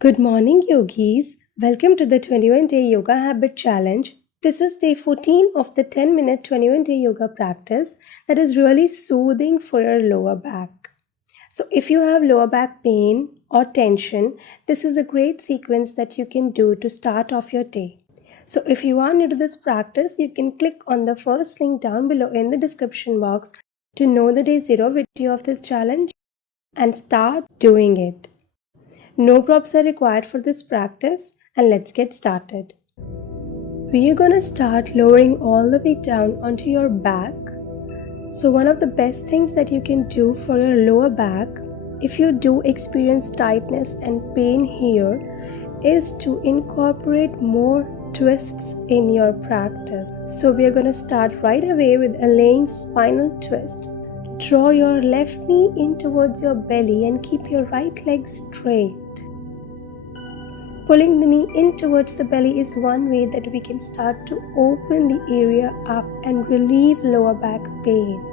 Good morning, yogis. Welcome to the 21-day yoga habit challenge. This is day 14 of the 10-minute 21-day yoga practice that is really soothing for your lower back. So if you have lower back pain or tension, this is a great sequence that you can do to start off your day. So if you are new to this practice, you can click on the first link down below in the description box to know the day 0 video of this challenge and start doing it. No props are required for this practice, and let's get started. We are going to start lowering all the way down onto your back. So one of the best things that you can do for your lower back, if you do experience tightness and pain here, is to incorporate more twists in your practice. So we are going to start right away with a laying spinal twist. Draw your left knee in towards your belly and keep your right leg straight. Pulling the knee in towards the belly is one way that we can start to open the area up and relieve lower back pain.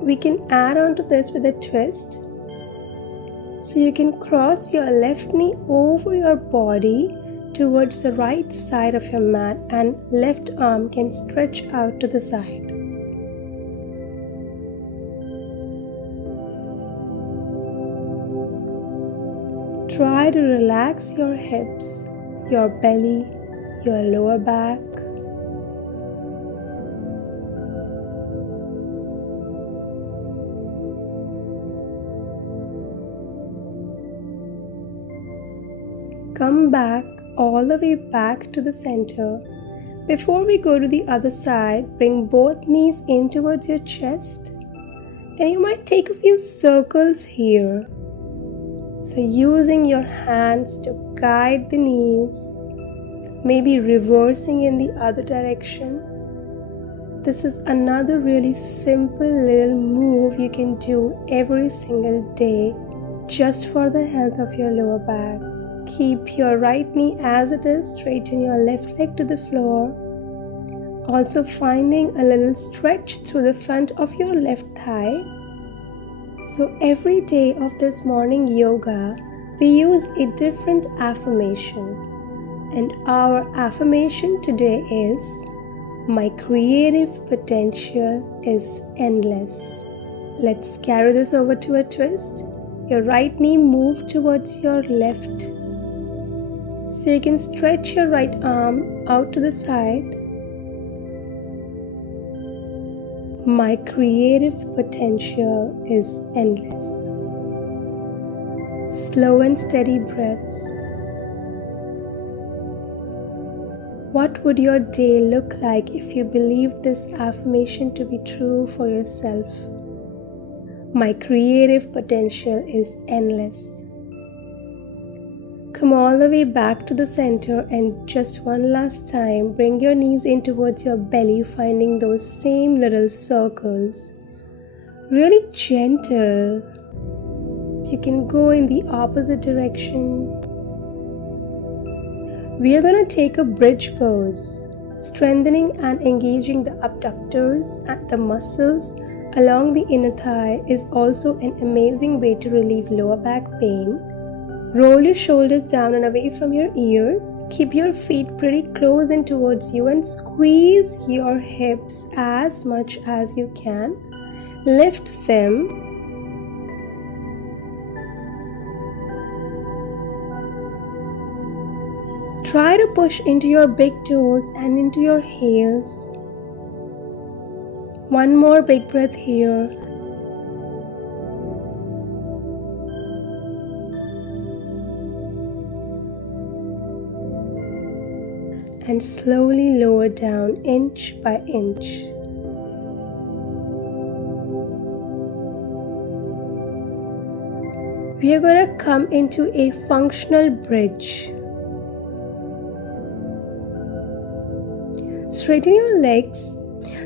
We can add on to this with a twist. So you can cross your left knee over your body towards the right side of your mat and left arm can stretch out to the side. Try to relax your hips, your belly, your lower back. Come back all the way back to the center. Before we go to the other side, bring both knees in towards your chest and you might take a few circles here. So using your hands to guide the knees, maybe reversing in the other direction. This is another really simple little move you can do every single day just for the health of your lower back. Keep your right knee as it is, straighten your left leg to the floor. Also finding a little stretch through the front of your left thigh. So every day of this morning yoga, we use a different affirmation. And our affirmation today is, my creative potential is endless. Let's carry this over to a twist. Your right knee move towards your left. So you can stretch your right arm out to the side. My creative potential is endless. Slow and steady breaths. What would your day look like if you believed this affirmation to be true for yourself? My creative potential is endless. Come all the way back to the center and just one last time, bring your knees in towards your belly, finding those same little circles. Really gentle. You can go in the opposite direction. We are going to take a bridge pose. Strengthening and engaging the abductors and the muscles along the inner thigh is also an amazing way to relieve lower back pain. Roll your shoulders down and away from your ears. Keep your feet pretty close in towards you and squeeze your hips as much as you can. Lift them. Try to push into your big toes and into your heels. One more big breath here. And slowly lower down inch by inch. We are going to come into a functional bridge. Straighten your legs.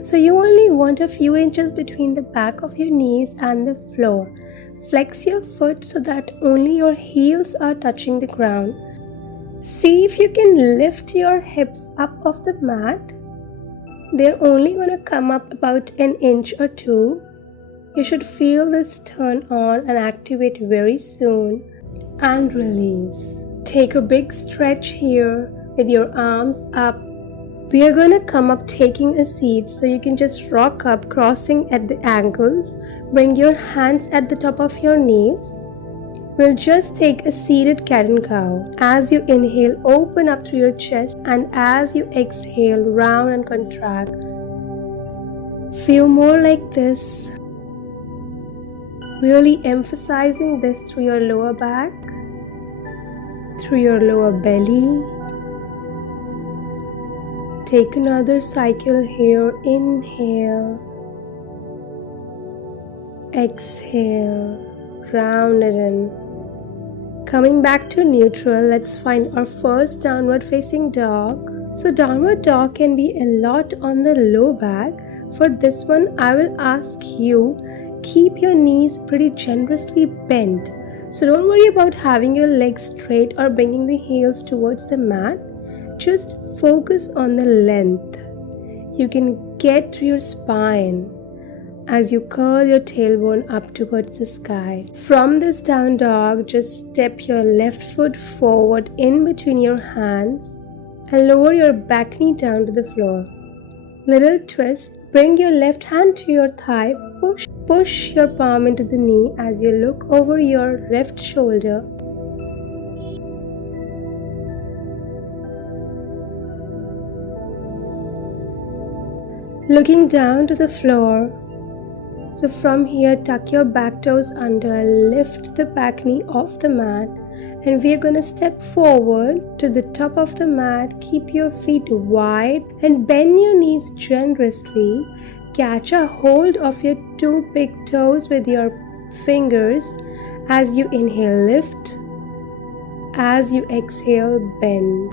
So you only want a few inches between the back of your knees and the floor. Flex your foot so that only your heels are touching the ground. See if you can lift your hips up off the mat. They're only going to come up about an inch or two. You should feel this turn on and activate very soon. And release. Take a big stretch here with your arms up. We are going to come up taking a seat, so you can just rock up, crossing at the ankles. Bring your hands at the top of your knees. We'll just take a seated cat and cow. As you inhale, open up through your chest, and as you exhale, round and contract. Few more like this. Really emphasizing this through your lower back, through your lower belly. Take another cycle here. Inhale. Exhale. Round it in. Coming back to neutral, let's find our first downward facing dog. So downward dog can be a lot on the low back. For this one, I will ask you, keep your knees pretty generously bent. So don't worry about having your legs straight or bringing the heels towards the mat. Just focus on the length. You can get to your spine as you curl your tailbone up towards the sky. From this down dog, just step your left foot forward in between your hands and lower your back knee down to the floor. Little twist. Bring your left hand to your thigh. Push your palm into the knee as you look over your left shoulder. Looking down to the floor. So from here, tuck your back toes under and lift the back knee off the mat. And we are going to step forward to the top of the mat. Keep your feet wide and bend your knees generously. Catch a hold of your two big toes with your fingers. As you inhale, lift. As you exhale, bend.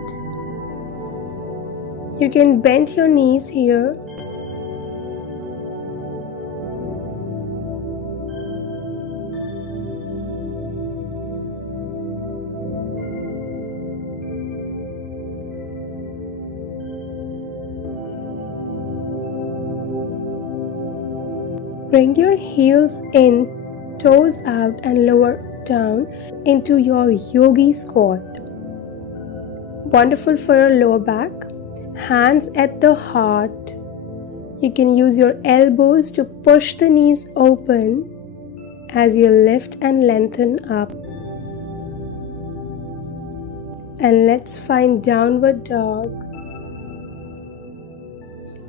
You can bend your knees here. Bring your heels in, toes out and lower down into your yogi squat. Wonderful for your lower back. Hands at the heart. You can use your elbows to push the knees open as you lift and lengthen up. And let's find downward dog.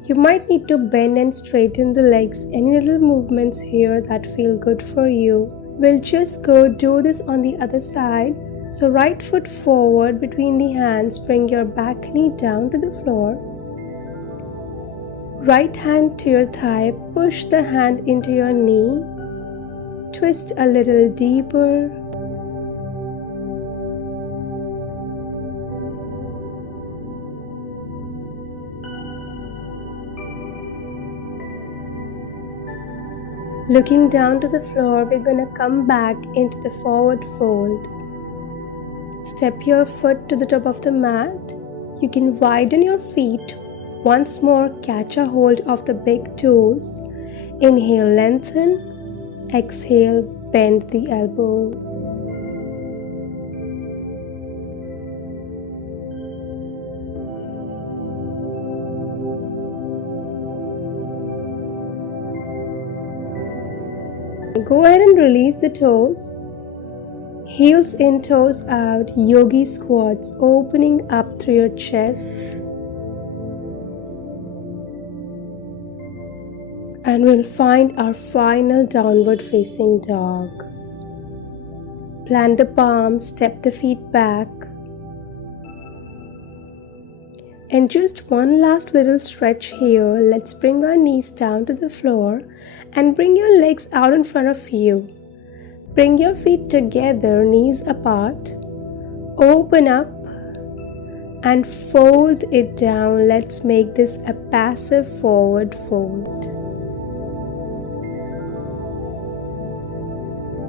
You might need to bend and straighten the legs. Any little movements here that feel good for you. We'll just go do this on the other side. So right foot forward between the hands. Bring your back knee down to the floor. Right hand to your thigh. Push the hand into your knee. Twist a little deeper. Looking down to the floor, we're going to come back into the forward fold. Step your foot to the top of the mat. You can widen your feet. Once more, catch a hold of the big toes. Inhale, lengthen. Exhale, bend the elbow. Go ahead and release the toes. Heels in, toes out, yogi squats, opening up through your chest. And we'll find our final downward facing dog. Plant the palms, step the feet back. And just one last little stretch here. Let's bring our knees down to the floor and bring your legs out in front of you. Bring your feet together, knees apart. Open up and fold it down. Let's make this a passive forward fold.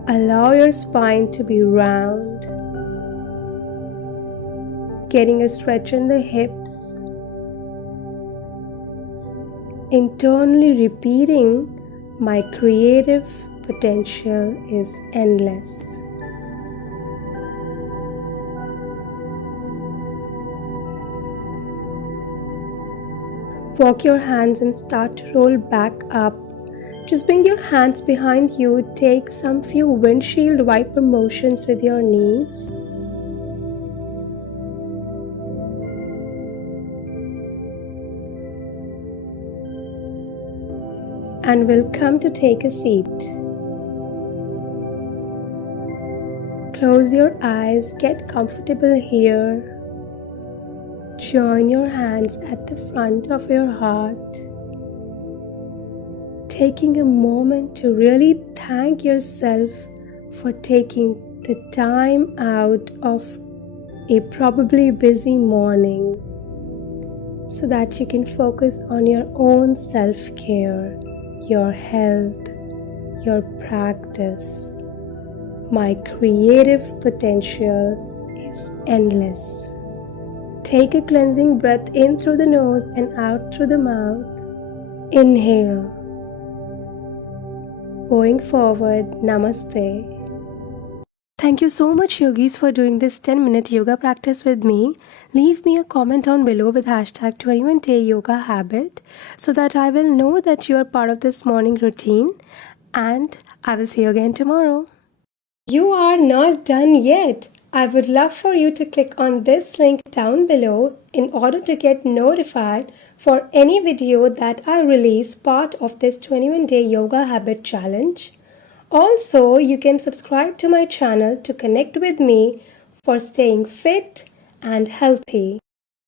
Allow your spine to be round. Getting a stretch in the hips. Internally repeating My creative potential is endless. Walk your hands and start to roll back up. Just bring your hands behind you. Take some few windshield wiper motions with your knees. And we'll come to take a seat. Close your eyes, get comfortable here. Join your hands at the front of your heart. Taking a moment to really thank yourself for taking the time out of a probably busy morning so that you can focus on your own self-care, your health, your practice. My creative potential is endless. Take a cleansing breath in through the nose and out through the mouth. Inhale. Going forward, Namaste. Thank you so much, yogis, for doing this 10-minute yoga practice with me. Leave me a comment down below with hashtag 21day yoga habit so that I will know that you are part of this morning routine, and I will see you again tomorrow. You are not done yet. I would love for you to click on this link down below in order to get notified for any video that I release part of this 21-day yoga habit challenge. Also, you can subscribe to my channel to connect with me for staying fit and healthy.